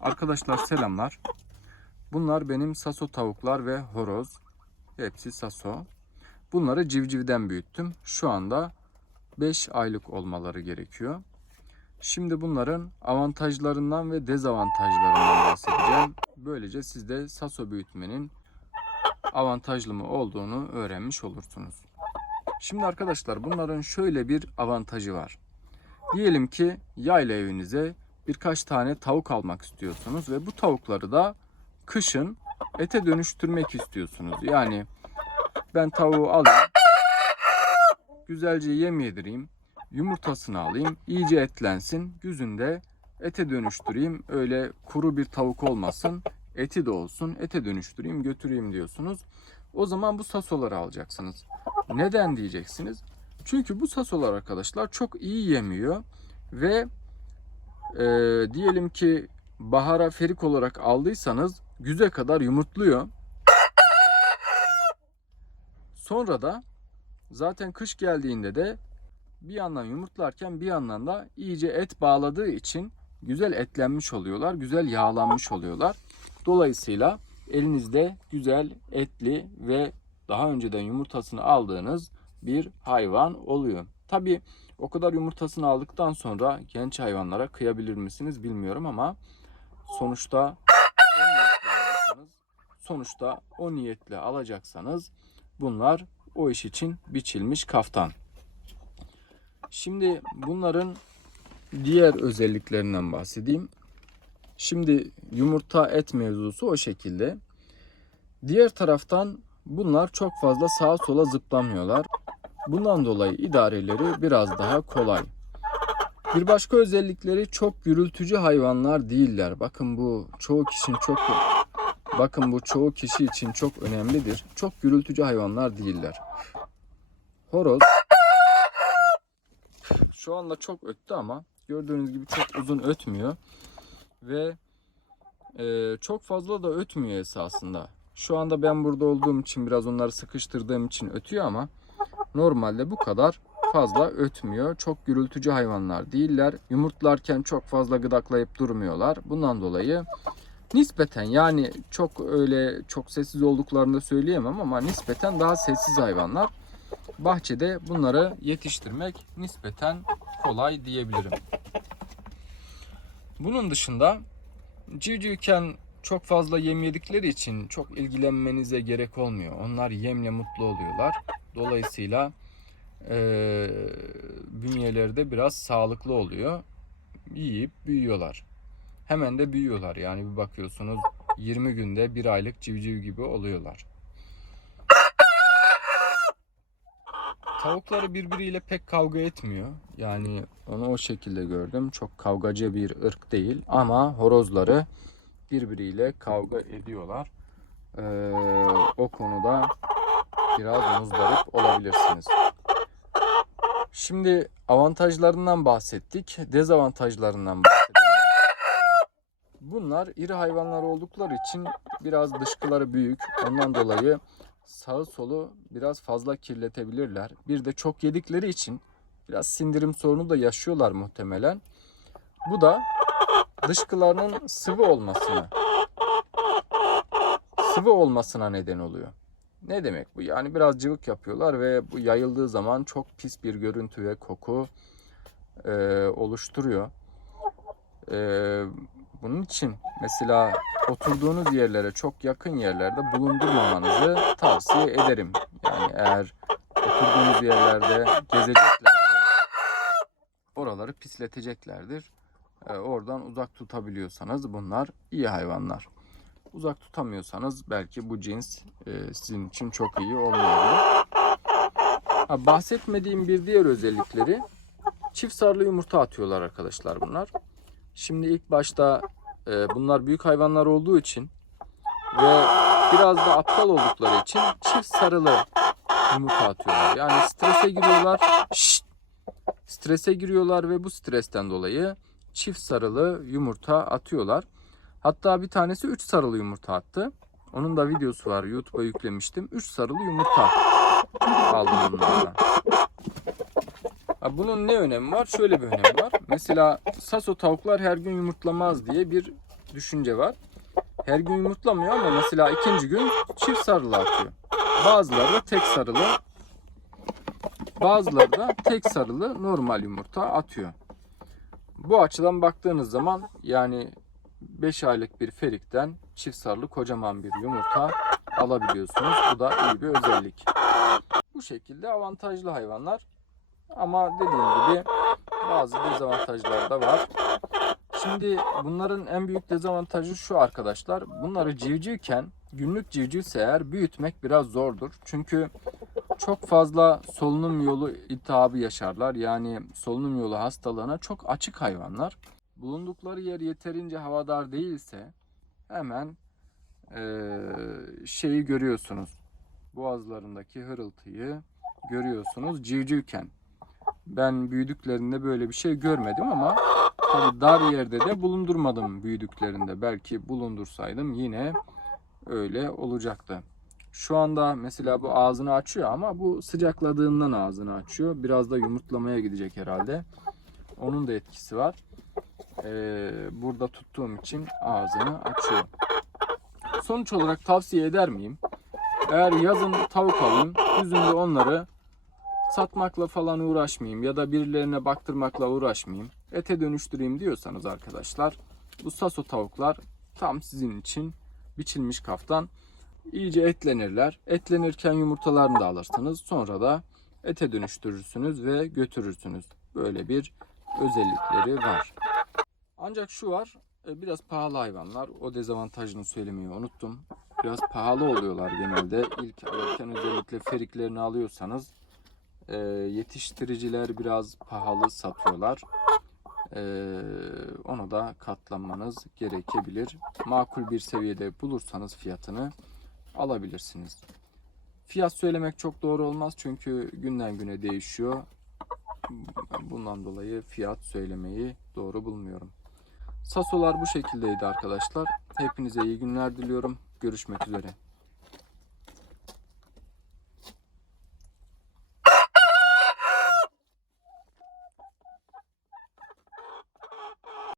Arkadaşlar selamlar. Bunlar benim saso tavuklar ve horoz. Hepsi saso. Bunları civcivden büyüttüm. Şu anda 5 aylık olmaları gerekiyor. Şimdi bunların avantajlarından ve dezavantajlarından bahsedeceğim. Böylece siz de saso büyütmenin avantajlı mı olduğunu öğrenmiş olursunuz. Şimdi arkadaşlar bunların şöyle bir avantajı var. Diyelim ki yayla evinize birkaç tane tavuk almak istiyorsunuz ve bu tavukları da kışın ete dönüştürmek istiyorsunuz. Yani ben tavuğu alayım, güzelce yem yedireyim, yumurtasını alayım, iyice etlensin, güzünde ete dönüştüreyim. Öyle kuru bir tavuk olmasın, eti de olsun, ete dönüştüreyim, götüreyim diyorsunuz. O zaman bu sasoları alacaksınız. Neden diyeceksiniz? Çünkü bu sasolar arkadaşlar çok iyi yemiyor ve e, diyelim ki bahara ferik olarak aldıysanız güze kadar yumurtluyor. Sonra da zaten kış geldiğinde de bir yandan yumurtlarken bir yandan da iyice et bağladığı için güzel etlenmiş oluyorlar, güzel yağlanmış oluyorlar. Dolayısıyla elinizde güzel etli ve daha önceden yumurtasını aldığınız bir hayvan oluyor. Tabi o kadar yumurtasını aldıktan sonra genç hayvanlara kıyabilir misiniz bilmiyorum ama sonuçta sonuçta o niyetle alacaksanız bunlar o iş için biçilmiş kaftan. Şimdi bunların diğer özelliklerinden bahsedeyim. Şimdi yumurta et mevzusu o şekilde. Diğer taraftan bunlar çok fazla sağa sola zıplamıyorlar. Bundan dolayı idareleri biraz daha kolay. Bir başka özellikleri çok gürültücü hayvanlar değiller. Bakın bu çoğu kişinin çok bakın bu çoğu kişi için çok önemlidir. Çok gürültücü hayvanlar değiller. Horoz şu anda çok öttü ama gördüğünüz gibi çok uzun ötmüyor ve e, çok fazla da ötmüyor esasında. Şu anda ben burada olduğum için biraz onları sıkıştırdığım için ötüyor ama normalde bu kadar fazla ötmüyor. Çok gürültücü hayvanlar değiller. Yumurtlarken çok fazla gıdaklayıp durmuyorlar. Bundan dolayı nispeten yani çok öyle çok sessiz olduklarını söyleyemem ama nispeten daha sessiz hayvanlar. Bahçede bunları yetiştirmek nispeten kolay diyebilirim. Bunun dışında civcivken çok fazla yem yedikleri için çok ilgilenmenize gerek olmuyor. Onlar yemle mutlu oluyorlar. Dolayısıyla e, bünyeleri biraz sağlıklı oluyor. Yiyip büyüyorlar. Hemen de büyüyorlar. Yani bir bakıyorsunuz 20 günde bir aylık civciv gibi oluyorlar. Tavukları birbiriyle pek kavga etmiyor. Yani onu o şekilde gördüm. Çok kavgacı bir ırk değil. Ama horozları birbiriyle kavga ediyorlar. Ee, o konuda biraz muzdarip olabilirsiniz. Şimdi avantajlarından bahsettik. Dezavantajlarından bahsedelim. Bunlar iri hayvanlar oldukları için biraz dışkıları büyük. Ondan dolayı sağı solu biraz fazla kirletebilirler. Bir de çok yedikleri için biraz sindirim sorunu da yaşıyorlar muhtemelen. Bu da dışkılarının sıvı olmasına sıvı olmasına neden oluyor. Ne demek bu? Yani biraz cıvık yapıyorlar ve bu yayıldığı zaman çok pis bir görüntü ve koku e, oluşturuyor. E, bunun için mesela oturduğunuz yerlere çok yakın yerlerde bulundurmamanızı tavsiye ederim. Yani eğer oturduğunuz yerlerde gezeceklerse oraları pisleteceklerdir. E, oradan uzak tutabiliyorsanız bunlar iyi hayvanlar. Uzak tutamıyorsanız belki bu cins e, sizin için çok iyi olmayabilir. Ha, bahsetmediğim bir diğer özellikleri çift sarılı yumurta atıyorlar arkadaşlar bunlar. Şimdi ilk başta e, bunlar büyük hayvanlar olduğu için ve biraz da aptal oldukları için çift sarılı yumurta atıyorlar. Yani strese giriyorlar. Şşt! Strese giriyorlar ve bu stresten dolayı çift sarılı yumurta atıyorlar. Hatta bir tanesi 3 sarılı yumurta attı. Onun da videosu var. YouTube'a yüklemiştim. 3 sarılı yumurta aldım bunlardan. Bunun ne önemi var? Şöyle bir önemi var. Mesela saso tavuklar her gün yumurtlamaz diye bir düşünce var. Her gün yumurtlamıyor ama mesela ikinci gün çift sarılı atıyor. Bazıları da tek sarılı. Bazıları da tek sarılı normal yumurta atıyor. Bu açıdan baktığınız zaman yani 5 aylık bir ferikten çift sarılı kocaman bir yumurta alabiliyorsunuz. Bu da iyi bir özellik. Bu şekilde avantajlı hayvanlar. Ama dediğim gibi bazı dezavantajları da var. Şimdi bunların en büyük dezavantajı şu arkadaşlar. Bunları civcivken günlük civcivse eğer büyütmek biraz zordur. Çünkü çok fazla solunum yolu iltihabı yaşarlar. Yani solunum yolu hastalığına çok açık hayvanlar. Bulundukları yer yeterince havadar değilse hemen eee, şeyi görüyorsunuz. Boğazlarındaki hırıltıyı görüyorsunuz civcivken. Ben büyüdüklerinde böyle bir şey görmedim ama tabii dar yerde de bulundurmadım büyüdüklerinde. Belki bulundursaydım yine öyle olacaktı. Şu anda mesela bu ağzını açıyor ama bu sıcakladığından ağzını açıyor. Biraz da yumurtlamaya gidecek herhalde. Onun da etkisi var. Ee, burada tuttuğum için ağzını açıyor. Sonuç olarak tavsiye eder miyim? Eğer yazın tavuk alayım, yüzünde onları satmakla falan uğraşmayayım ya da birilerine baktırmakla uğraşmayayım. Ete dönüştüreyim diyorsanız arkadaşlar bu saso tavuklar tam sizin için biçilmiş kaftan. İyice etlenirler. Etlenirken yumurtalarını da alırsınız. Sonra da ete dönüştürürsünüz ve götürürsünüz. Böyle bir özellikleri var. Ancak şu var, e, biraz pahalı hayvanlar. O dezavantajını söylemeyi unuttum. Biraz pahalı oluyorlar genelde. İlk alırken özellikle feriklerini alıyorsanız e, yetiştiriciler biraz pahalı satıyorlar. E, ona da katlanmanız gerekebilir. Makul bir seviyede bulursanız fiyatını alabilirsiniz. Fiyat söylemek çok doğru olmaz çünkü günden güne değişiyor. Bundan dolayı fiyat söylemeyi doğru bulmuyorum. Sasolar bu şekildeydi arkadaşlar. Hepinize iyi günler diliyorum. Görüşmek üzere.